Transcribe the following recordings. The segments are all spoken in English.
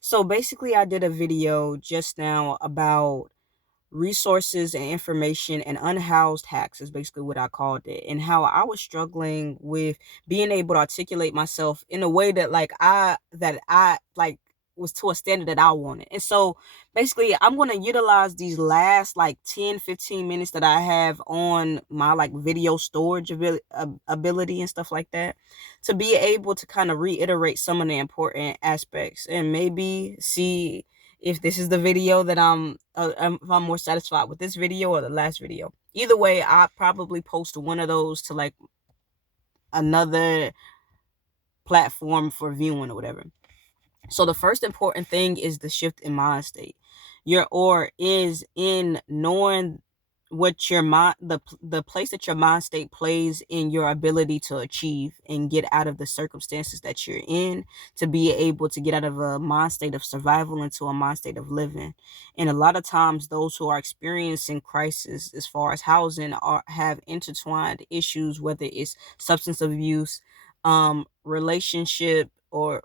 So basically, I did a video just now about resources and information and unhoused hacks is basically what I called it, and how I was struggling with being able to articulate myself in a way that I was to a standard that I wanted. And so basically I'm going to utilize these last like 10-15 minutes that I have on my like video storage ability and stuff like that to be able to kind of reiterate some of the important aspects and maybe see if this is the video that if I'm more satisfied with this video or the last video. Either way, I probably post one of those to like another platform for viewing or whatever. So the first important thing is the shift in mind state. Your or is in knowing what your mind the place that your mind state plays in your ability to achieve and get out of the circumstances that you're in, to be able to get out of a mind state of survival into a mind state of living. And a lot of times those who are experiencing crisis as far as housing have intertwined issues, whether it's substance abuse, relationship, or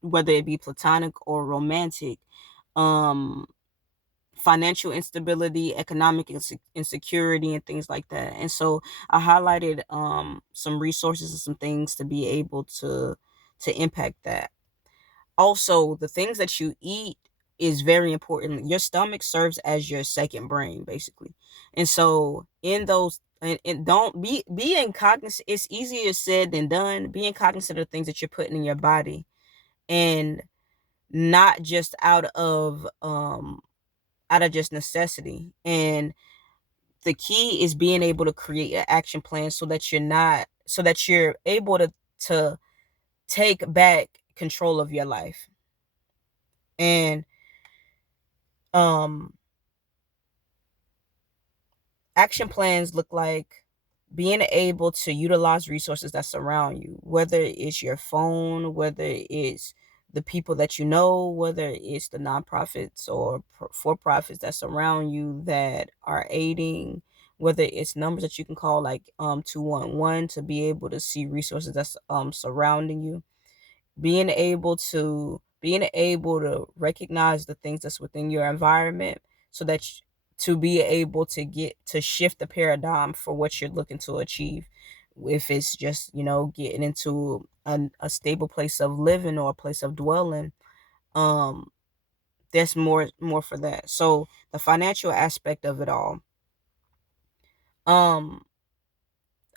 whether it be platonic or romantic, um financial instability, economic insecurity, and things like that. And so I highlighted some resources and some things to be able to impact that. Also, the things that you eat is very important. Your stomach serves as your second brain, basically. And so in those and don't being cognizant, it's easier said than done. Being cognizant of things that you're putting in your body, and not just out of just necessity. And the key is being able to create an action plan so that you're able to take back control of your life. And um action plans look like being able to utilize resources that surround you, whether it's your phone, whether it's the people that you know, whether it's the nonprofits or for profits that surround you that are aiding, whether it's numbers that you can call like 211 to be able to see resources that's surrounding you, being able to recognize the things that's within your environment so that to be able to get to shift the paradigm for what you're looking to achieve. If it's just getting into a stable place of living or a place of dwelling, um there's more for that. So the financial aspect of it all, um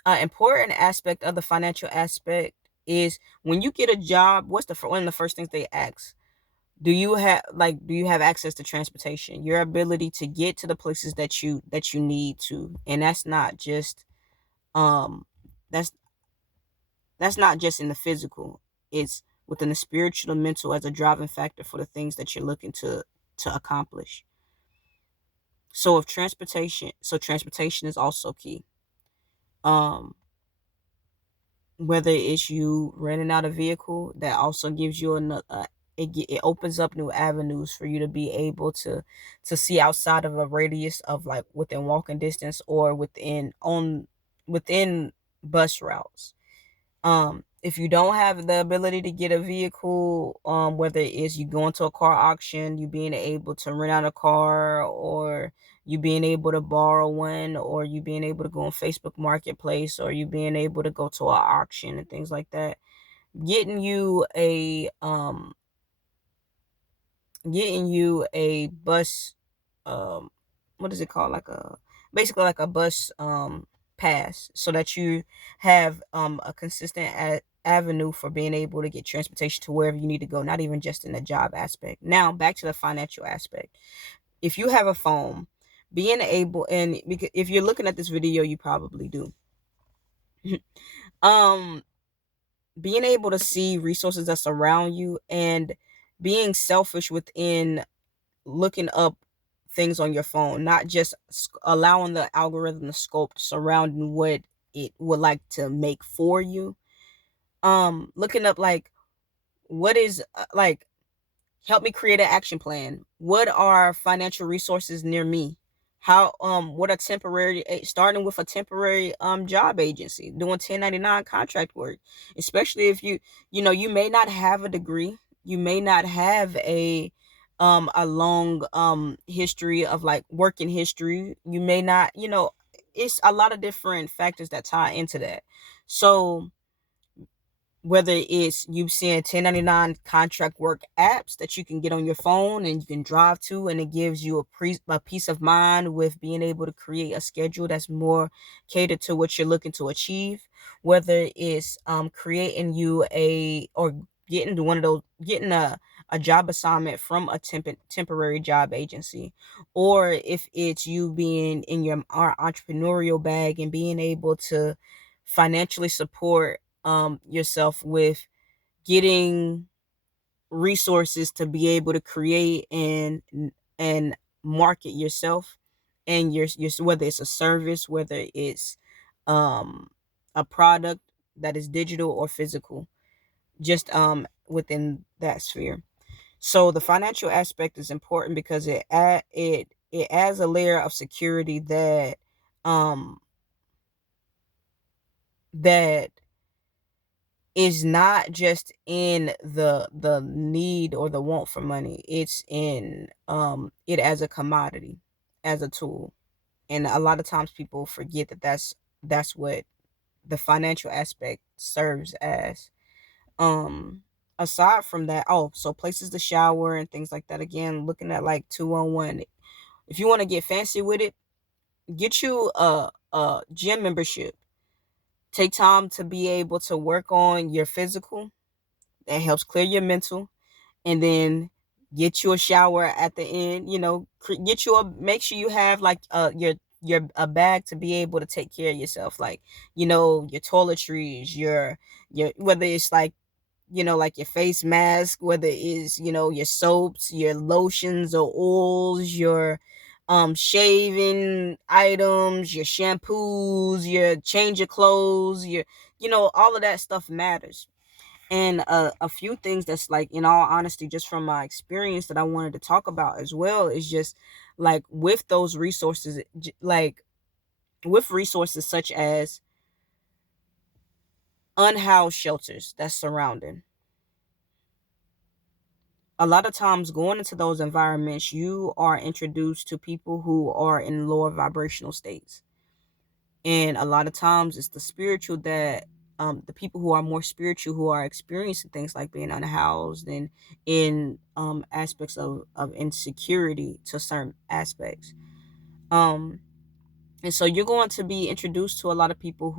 an important aspect of the financial aspect is when you get a job, what's one of the first things they ask? Do you have access to transportation, your ability to get to the places that you need to? And um that's that's not just in the physical, it's within the spiritual and mental as a driving factor for the things that you're looking to accomplish. So transportation is also key. um Whether it's you renting out a vehicle, that also gives you another it opens up new avenues for you to be able to see outside of a radius of like within walking distance or within bus routes. If you don't have the ability to get a vehicle, whether it's you going to a car auction, you being able to rent out a car, or you being able to borrow one, or you being able to go on Facebook Marketplace, or you being able to go to an auction and things like that, getting you a bus, um what is it called, like a basically like a bus pass, so that you have a consistent avenue for being able to get transportation to wherever you need to go, not even just in the job aspect. Now back to the financial aspect. If you have a phone, being able, and because if you're looking at this video, you probably do. um Being able to see resources that surround you, and being selfish within looking up things on your phone, not just allowing the algorithm to scope surrounding what it would like to make for you. Looking up like what is like help me create an action plan. What are financial resources near me? How what are temporary, starting with a temporary job agency, doing 1099 contract work, especially if you may not have a degree, You may not have a long history of like working history. You may not, it's a lot of different factors that tie into that. So whether it's you seeing 1099 contract work apps that you can get on your phone and you can drive to, and it gives you a peace of mind with being able to create a schedule that's more catered to what you're looking to achieve, whether it's creating you a or getting to one of those getting a job assignment from a temporary job agency, or if it's you being in your our entrepreneurial bag and being able to financially support yourself with getting resources to be able to create and market yourself and your whether it's a service, whether it's um a product that is digital or physical, just within that sphere. So the financial aspect is important because it adds a layer of security um that is not just in the need or the want for money. It's in it as a commodity, as a tool. And a lot of times people forget that that's what the financial aspect serves as. um Aside from that, oh, so places to shower and things like that, again, looking at like 211. If you want to get fancy with it, get you a gym membership. Take time to be able to work on your physical. That helps clear your mental. And then get you a shower at the end. Get you a make sure you have like your a bag to be able to take care of yourself, like your toiletries, your whether it's like like your face mask, whether it is your soaps, your lotions or oils, your shaving items, your shampoos, your change of clothes, your all of that stuff matters. And a few things that's like, in all honesty, just from my experience, that I wanted to talk about as well is just like with those resources, like with resources such as unhoused shelters that's surrounding. A lot of times going into those environments, you are introduced to people who are in lower vibrational states. And a lot of times it's the people who are more spiritual, who are experiencing things like being unhoused and in aspects of insecurity to certain aspects. Um and so you're going to be introduced to a lot of people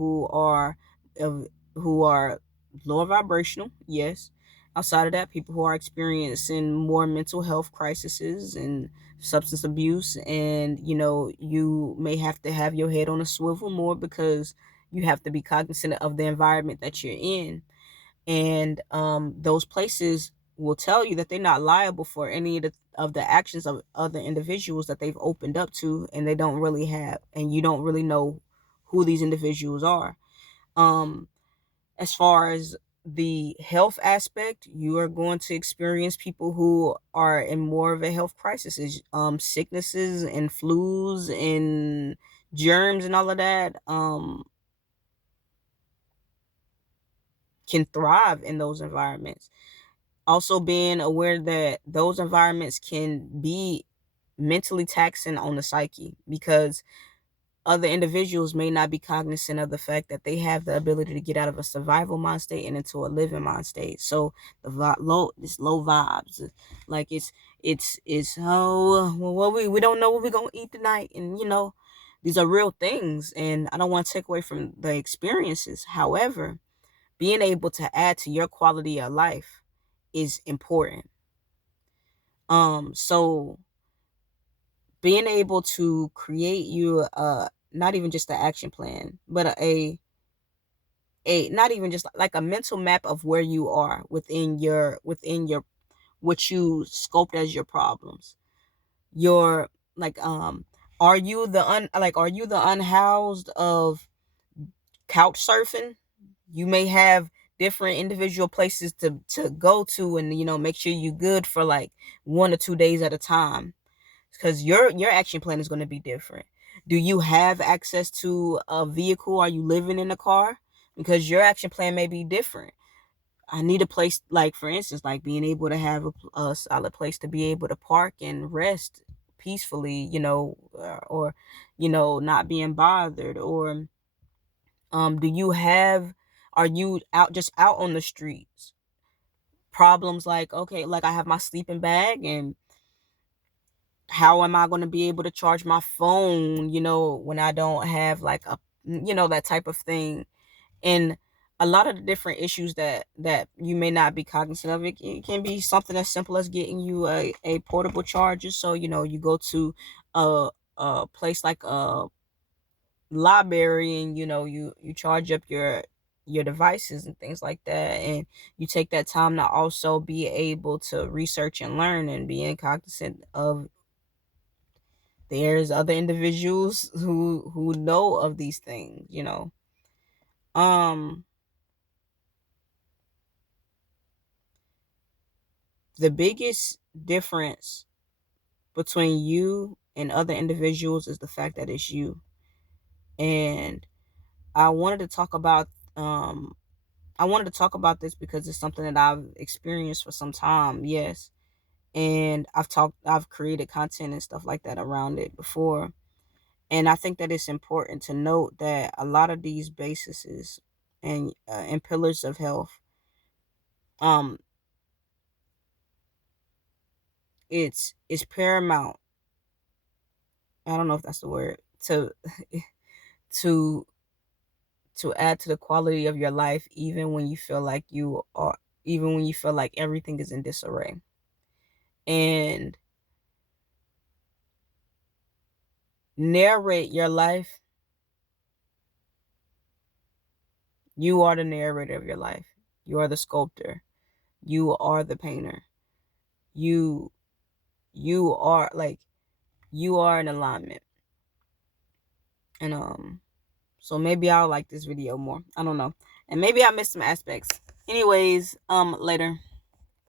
uh, who are lower vibrational, yes. Outside of that, people who are experiencing more mental health crises and substance abuse, and you may have to have your head on a swivel more because you have to be cognizant of the environment that you're in. And those places will tell you that they're not liable for any of the actions of other individuals that they've opened up to, and they don't really have, and you don't really know who these individuals are. um as far as the health aspect, you are going to experience people who are in more of a health crisis, sicknesses and flus and germs and all of that can thrive in those environments. Also being aware that those environments can be mentally taxing on the psyche, because other individuals may not be cognizant of the fact that they have the ability to get out of a survival mind state and into a living mind state. So it's low vibes, like it's oh well, we don't know what we're gonna eat tonight, and these are real things, and I don't want to take away from the experiences. However, being able to add to your quality of life is important. So being able to create you not even just an action plan, but a not even just like a mental map of where you are within your what you scoped as your problems. Your like are you the unhoused of couch surfing? You may have different individual places to go to, and make sure you good for like 1 or 2 days at a time, because your action plan is going to be different. Do you have access to a vehicle? Are you living in a car? Because your action plan may be different. I need a place, like for instance, like being able to have a solid place to be able to park and rest peacefully, or not being bothered. Or do you have are you out just out on the streets? Problems like, okay, like I have my sleeping bag, and how am I going to be able to charge my phone, when I don't have like that type of thing. And a lot of the different issues that you may not be cognizant of, it can be something as simple as getting you a portable charger. So you go to a place like a library, and you charge up your devices and things like that, and you take that time to also be able to research and learn and be cognizant of there's other individuals who know of these things. um the biggest difference between you and other individuals is the fact that it's you. And I wanted to talk about um this because it's something that I've experienced for some time, yes. And I've created content and stuff like that around it before. And I think that it's important to note that a lot of these bases and pillars of health, um it's paramount. I don't know if that's the word, to to add to the quality of your life, even when you feel like everything is in disarray. And narrate your life. You are the narrator of your life. You are the sculptor. You are the painter. You you are like you are in alignment. And so maybe I'll like this video more. I don't know. And maybe I missed some aspects. Anyways, later.